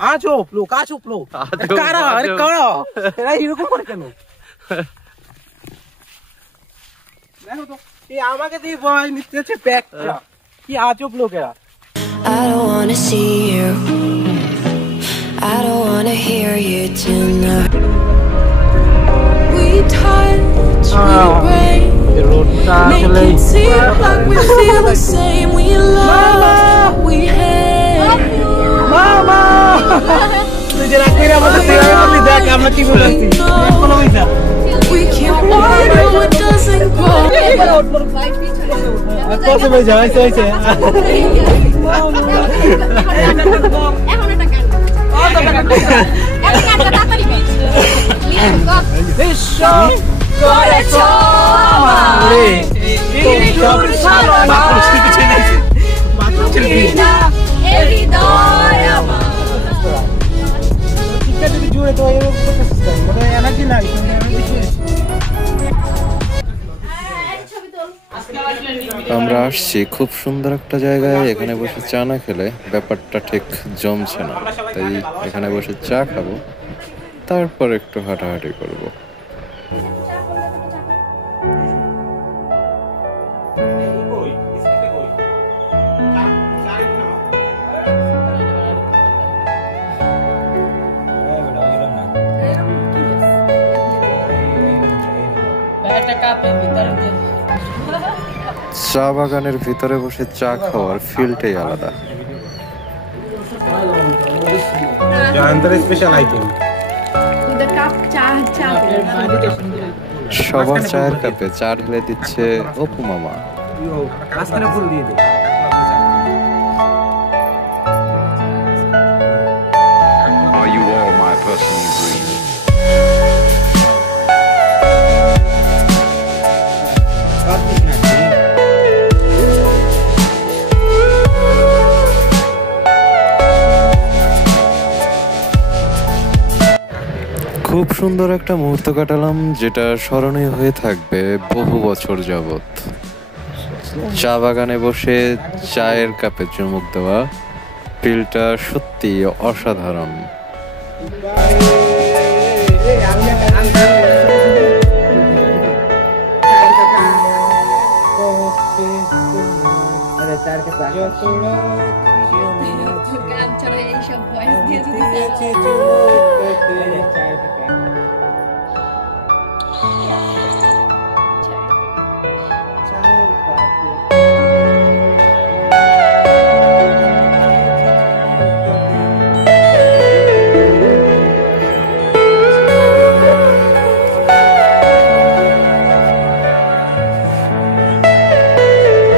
কাচুপলো কারা আরে কারা এরা এরকম করে কেন দেখো তো এই আমাকে দিয়ে বয় নিতেছে ব্যাগটা কি আজব লোকেরা I don't wanna see you I don't wanna hear you tonight We touch, we break Make it seem like we feel the same We love, we hate Mama তুই যে রাখবি আমাদের সেবা করবি দেখ আমরা কি বলছি কোনো হইছে We can't water what doesn't grow কত হয়ে যায় হইছে এখন এটা গান এখন তাড়াতাড়ি বিশ্ব করেছ রে সব মানুষ কি কিছু নাই মানুষ না এ হৃদয় আমার ঠিক আছে জুড়ে তো এরকম করতেছিস মানে এনার্জি নাই আমরা আসছি খুব সুন্দর একটা জায়গায় এখানে বসে চা না খেলে ব্যাপারটা ঠিক জমছে না তাই এখানে বসে চা খাবো তারপর একটু হাঁটাহাঁটি করবো চা বাগানের ভিতরে বসে চা খাওয়ার ফিলটাই আলাদা সবার চায়ের কাপে চা ঢেলে দিচ্ছে অপু মামা Are you all my personal dreams? খুব সুন্দর একটা মুহূর্ত কাটালাম যেটা স্মরণীয় হয়ে থাকবে বহু বছর যাবত চা বাগানে বসে চায়ের কাপে চুমুক দেওয়া ফিলটা সত্যি অসাধারণ এইসব ভয়েস দিয়ে যদি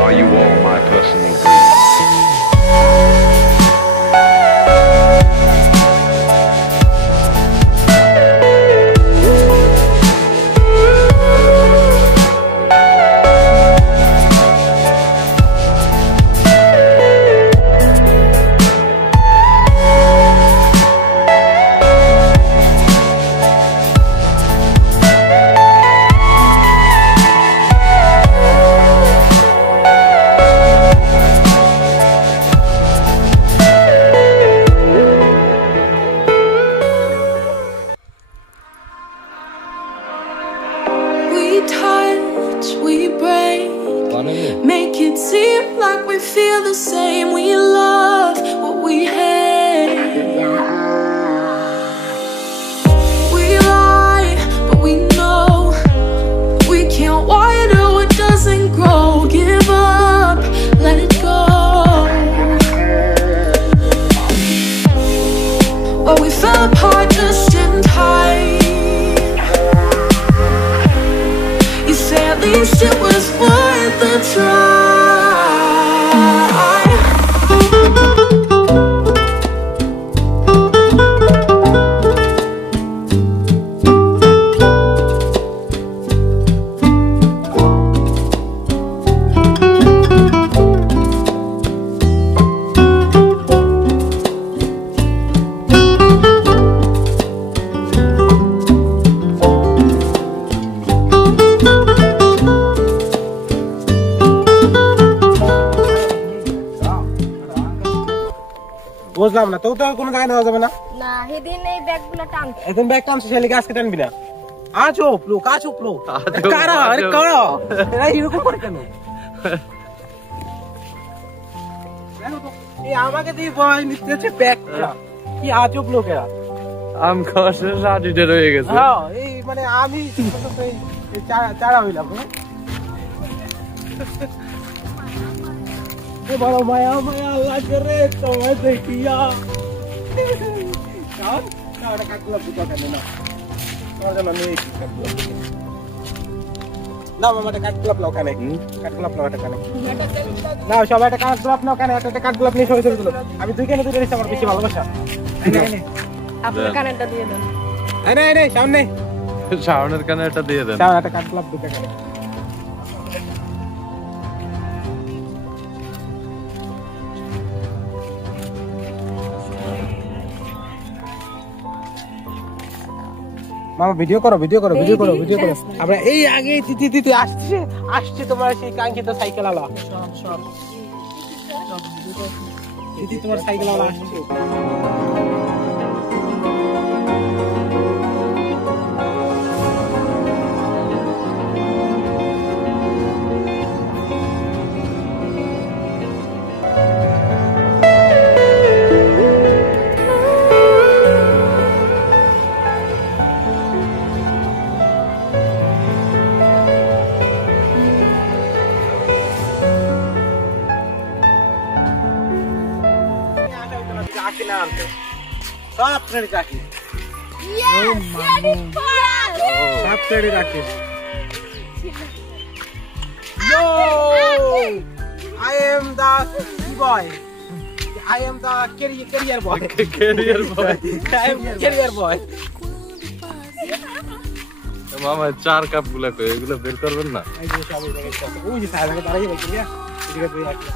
Are you all my personal dreams? বুঝলাম না, তো কোনো জায়গায় নেওয়া যাবে না? না সেদিন এই ব্যাগগুলো টানতে এখন ব্যাগ টানছে, সেলিকে আজকে টানবি না। আজব লোক, আজব লোক। কারা? আরে কারা? এরা এরকম করে কেন? দেখো তো, এই আমাকে দিয়ে বয় নিতেছে ব্যাগটা। কি আজব লোক এরা। আম খাওয়ার শেষ আটিটা রয়ে গেছে। হ্যাঁ, এই মানে আমি চারা হইলাম। বড় মায়া মায়া লাগে রে তোমায় দেখিয়া। কাঠগোলাপ দুটো কেন না? তোমার জন্য নিয়ে এসেছি কাঠগোলাপ। না মামা, একটা কাঠগোলাপ নাও কেন? কাঠগোলাপ নাও একটা কেন? না সবাই একটা কাঠগোলাপ নাও কেন? একটা কাঠগোলাপ নিয়ে সবাই চলে গেল। আমি দুই কেন দুটো আমার বেশি ভালোবাসা। আপনার কানেরটা দিয়ে দেন। সামনে শাওনের কানে একটা দিয়ে দেন। একটা কাঠগোলাপ দুটো কেন? মামা ভিডিও করো। আমরা এই আগে দিতে আসছে তোমার সেই কাঙ্ক্ষিত সাইকেল আলা। দিদি তোমার সাইকেল আলা আসছে। সব ট্রেনে চাকরি, সব ট্রেনে রাখি। I am the boy. I am the career boy. Career boy. I am career boy. মামা 4 কাপ গুলা কই, এগুলো বের করবেন না? এই যে সব জায়গায় আছে। ওই যে সাইডে দাঁড়িয়ে বলছি না, এদিকে তুই রাখি।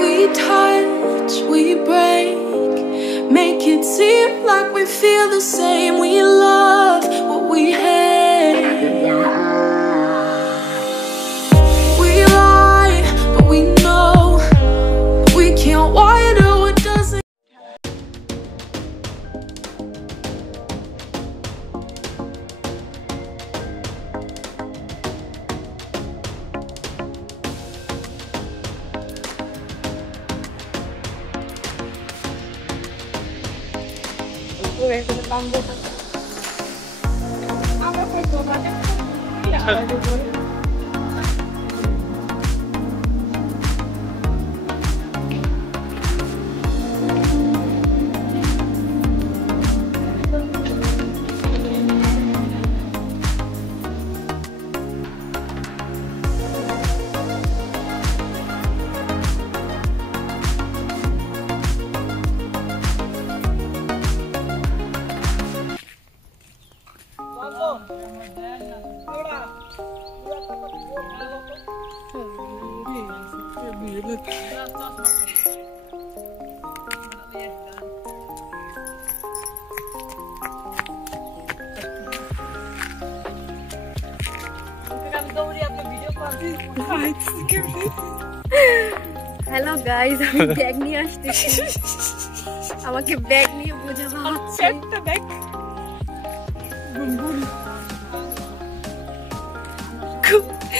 We touch, we break, make it seem like we feel the same. We love what we hate. We lie, but we know we can't widen what doesn't. Hello guys, আমি ব্যাগ নিয়ে আসতেছি। আমাকে ব্যাগ নিয়ে বোঝানো হচ্ছে। একটা bag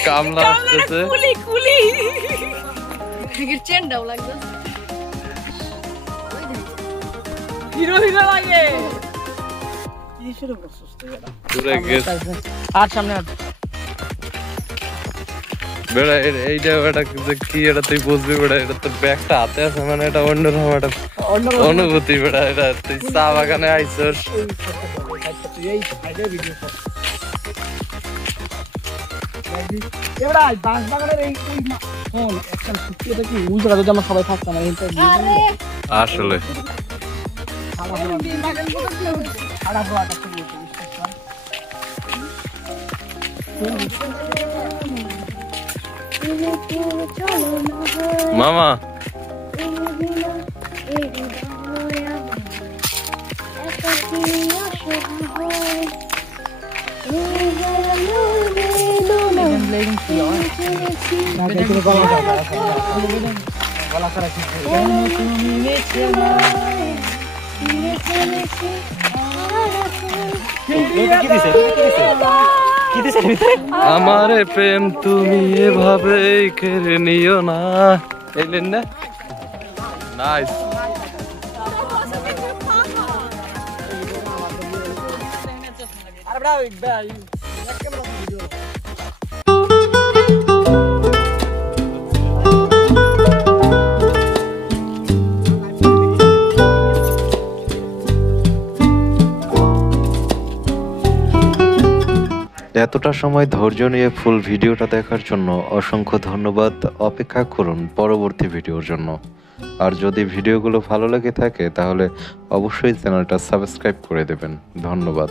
কামলা আসতেছে। কুলি ব্যাগের চেনটাও লাগবে। হিরো লাগে। কি শুরু করছিস তুই এটা? পুরো গেস আর সামনে আর বেড়া এইটা বেটা কি, এটা তুই বুঝবি বেড়া, এটা তোর ব্যাগটা হাতে আছে মানে এটা অন্যরকম একটা অনুভূতি বেড়া। এটা তুই চা বাগানে আইসস, এই সাইডে ভিডিও কর। এবারে বাস বাগানের এই এখন একটা সত্যি এটা কি ওই জায়গা যদি আমরা সবাই থাকতাম এটা আসলে খারাপ হওয়ার কাছে বলতে বিশ্বাস কর। মামা আমারে প্রেম তুমি এভাবে কেড়ে নিও না এলেন না নাইস এতটা সময় ধৈর্য নিয়ে ফুল ভিডিওটা দেখার জন্য অসংখ্য ধন্যবাদ। অপেক্ষা করুন পরবর্তী ভিডিওর জন্য। আর যদি ভিডিওগুলো ভালো লেগে থাকে তাহলে অবশ্যই চ্যানেলটা সাবস্ক্রাইব করে দেবেন। ধন্যবাদ।